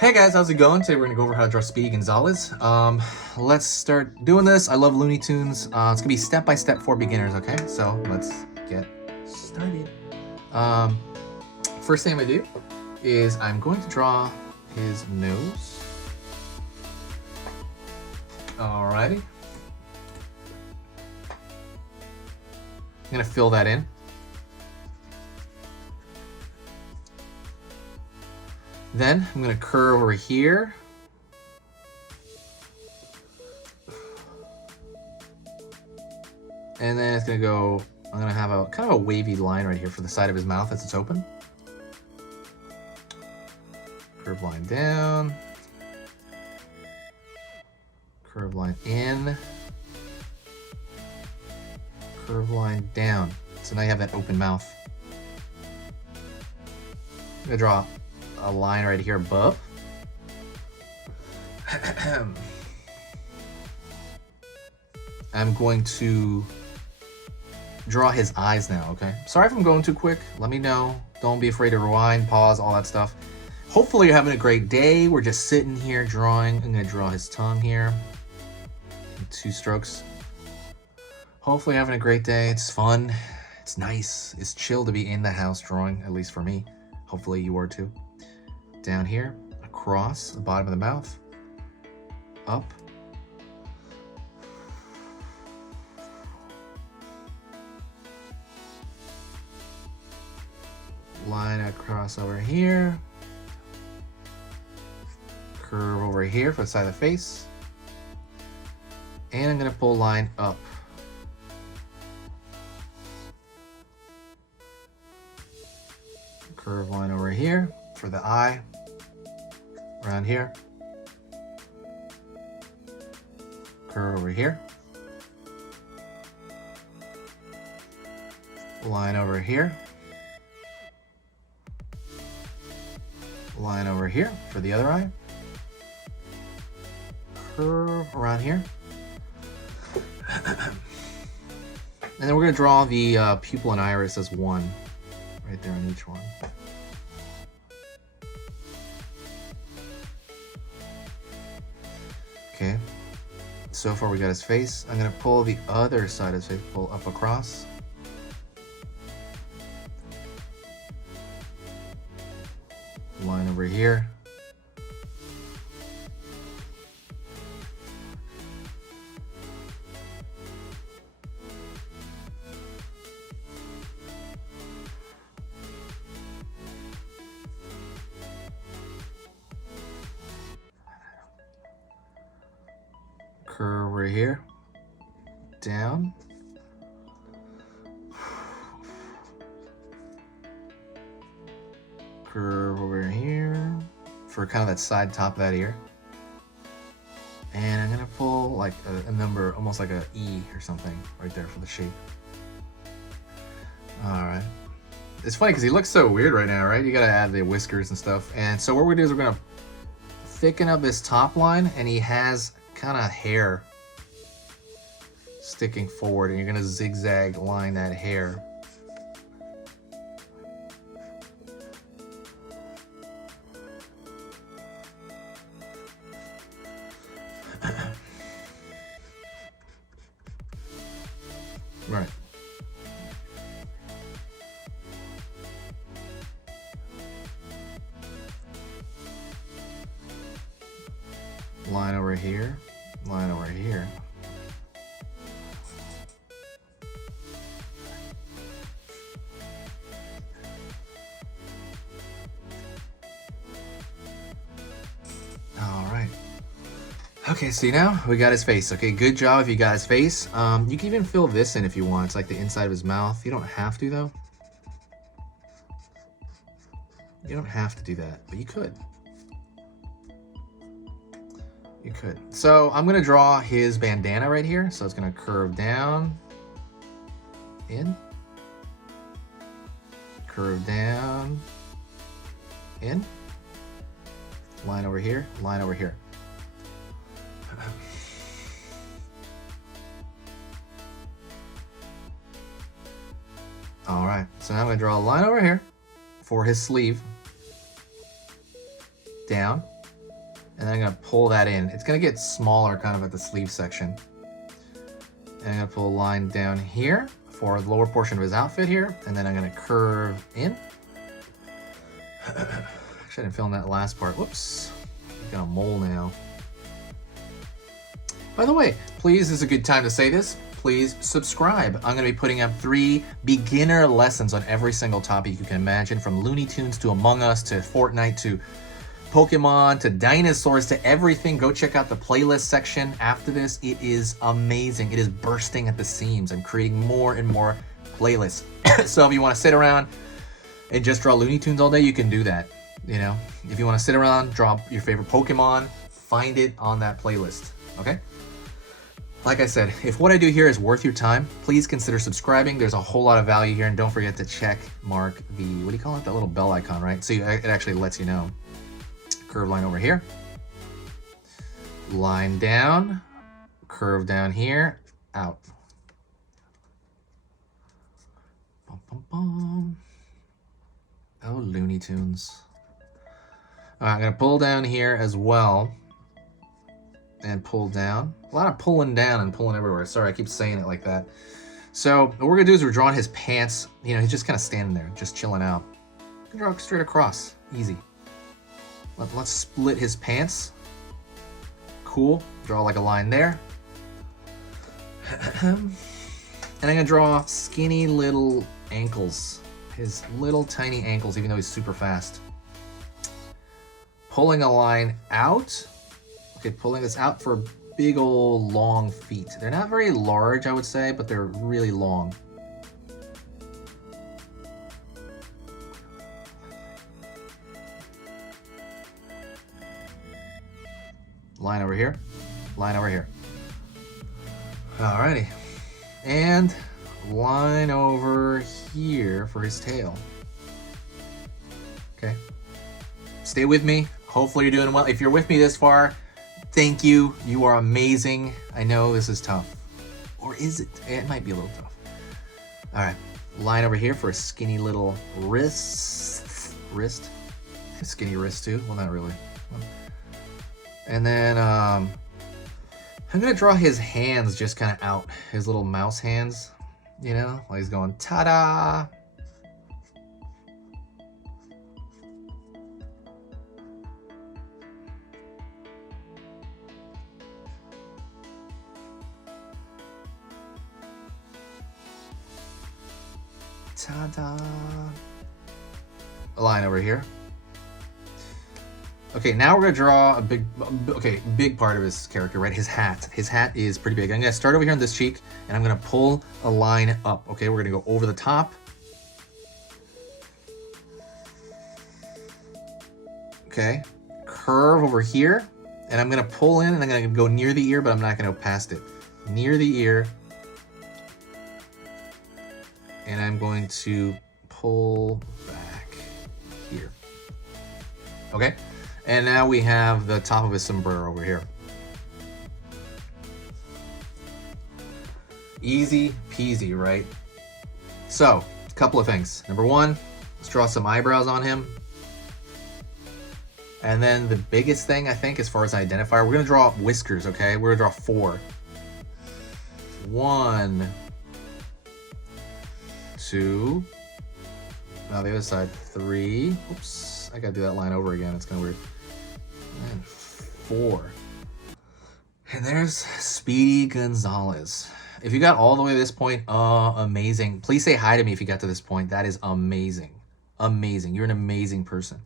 Hey guys, how's it going? Today we're gonna go over how to draw Speedy Gonzales. Let's start doing this. I love Looney Tunes. It's gonna be step by step for beginners, okay? So let's get started. Um, First thing I'm gonna do is I'm going to draw his nose. Alrighty. I'm gonna fill that in. Then I'm gonna curve over here. And then it's gonna go, I'm gonna have a kind of a wavy line right here for the side of his mouth as it's open. Curve line down. Curve line in. Curve line down. So now you have that open mouth. I'm gonna draw a line right here above. I'm going to draw his eyes now, okay? Sorry if I'm going too quick. Let me know. Don't be afraid to rewind, pause, all that stuff. Hopefully you're having a great day. We're just sitting here drawing. I'm gonna draw his tongue here. 2 strokes. Hopefully you're having a great day. It's fun. It's nice. It's chill to be in the house drawing, at least for me. Hopefully you are too. Down here, across the bottom of the mouth, up, line across over here, curve over here for the side of the face, and I'm gonna pull line up. Curve line over here for the eye, around here, curve over here, line over here, line over here for the other eye, curve around here, and then we're going to draw the pupil and iris as one, right there on each one. Okay, so far we got his face. I'm gonna pull the other side of his face, pull up across. Line over here. Curve over here, down, curve over here for kind of that side top of that ear, and I'm gonna pull like a number, almost like a E or something right there for the shape. All right, it's funny because he looks so weird right now, right? You gotta add the whiskers and stuff. And so what we're gonna do is we're gonna thicken up this top line, and he has kind of hair sticking forward, and you're gonna zigzag line that hair. Right. Line over here, line over here. All right. Okay, see now we got his face. Okay, good job if you got his face. You can even fill this in if you want. It's like the inside of his mouth. You don't have to though. You don't have to do that, but you could. You could. So I'm gonna draw his bandana right here. So it's gonna curve down, in, curve down, in, line over here, line over here. All right, so now I'm gonna draw a line over here for his sleeve. Down, And then I'm gonna pull that in. It's gonna get smaller kind of at the sleeve section. And I'm gonna pull a line down here for the lower portion of his outfit here. And then I'm gonna curve in. Actually, I didn't film that last part. Whoops. Got a mole now. By the way, please, this is a good time to say this. Please subscribe. I'm going to be putting up 3 beginner lessons on every single topic you can imagine, from Looney Tunes to Among Us to Fortnite to Pokemon to dinosaurs to everything. Go check out the playlist section after this. It is amazing. It is bursting at the seams. I'm creating more and more playlists. So if you want to sit around and just draw Looney Tunes all day, you can do that. You know, if you want to sit around, draw your favorite Pokemon, find it on that playlist. Okay? Like I said, if what I do here is worth your time, please consider subscribing. There's a whole lot of value here, and don't forget to check mark the, what do you call it? That little bell icon, right? So it actually lets you know. Curve line over here. Line down. Curve down here. Out. Bum, bum, bum. Oh, Looney Tunes. All right, I'm going to pull down here as well. And pull down. A lot of pulling down and pulling everywhere. Sorry, I keep saying it like that. So what we're gonna do is we're drawing his pants. You know, he's just kind of standing there, just chilling out. Draw straight across, easy. Let's split his pants. Cool. Draw like a line there. And I'm gonna draw skinny little ankles. His little tiny ankles, even though he's super fast. Pulling a line out. Okay, pulling this out for big old long feet. They're not very large, I would say, but they're really long. Line over here, line over here. Alrighty. And line over here for his tail. Okay. Stay with me. Hopefully you're doing well. If you're with me this far, thank you. You are amazing. I know this is tough. Or is it? It might be a little tough. All right. Line over here for a skinny little wrist. Skinny wrist too. Well, not really. And then I'm going to draw his hands just kind of out. His little mouse hands. You know? While he's going, ta-da! Ta-da! A line over here. Okay, now we're gonna draw a big part of his character, right? His hat. His hat is pretty big. I'm gonna start over here on this cheek, and I'm gonna pull a line up. Okay, we're gonna go over the top. Okay, curve over here, and I'm gonna pull in, and I'm gonna go near the ear, but I'm not gonna go past it. Near the ear. And I'm going to pull back here. Okay, and now we have the top of his sombrero over here. Easy peasy, right? So, a couple of things. Number one, let's draw some eyebrows on him. And then the biggest thing, I think, as far as identifier, we're gonna draw whiskers, okay? We're gonna draw 4. 1, 2, now the other side, 3, oops, I gotta do that line over again, it's kind of weird, and 4, and there's Speedy Gonzales. If you got all the way to this point, amazing. Please say hi to me if you got to this point. That is amazing. Amazing. You're an amazing person.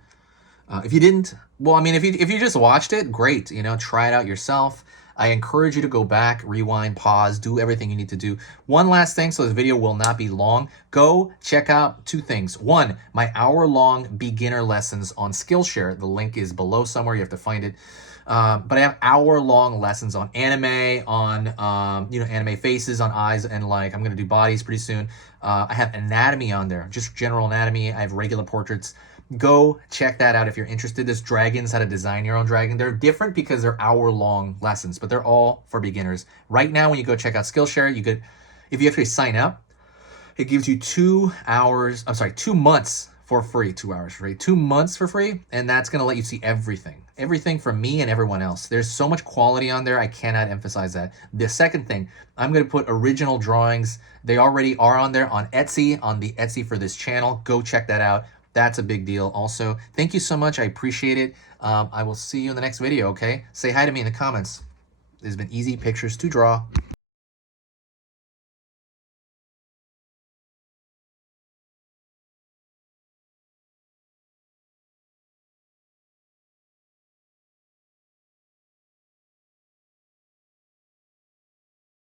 If you didn't, well, I mean, if you just watched it, great. You know, try it out yourself. I encourage you to go back, rewind, pause, do everything you need to do. One last thing, so this video will not be long. Go check out 2 things. 1, my hour-long beginner lessons on Skillshare. The link is below somewhere. You have to find it. But I have hour-long lessons on anime, on anime faces, on eyes, and like I'm gonna do bodies pretty soon. I have anatomy on there, just general anatomy. I have regular portraits. Go check that out if you're interested. There's dragons, how to design your own dragon. They're different because they're hour-long lessons, but they're all for beginners. Right now, when you go check out Skillshare, if you actually sign up, it gives you 2 months for free, 2 hours free, 2 months for free, and that's gonna let you see everything from me and everyone else. There's so much quality on there, I cannot emphasize that. The second thing, I'm gonna put original drawings. They already are on there on Etsy, on the Etsy for this channel. Go check that out. That's a big deal also. Thank you so much, I appreciate it. I will see you in the next video, okay? Say hi to me in the comments. It's been easy pictures to draw.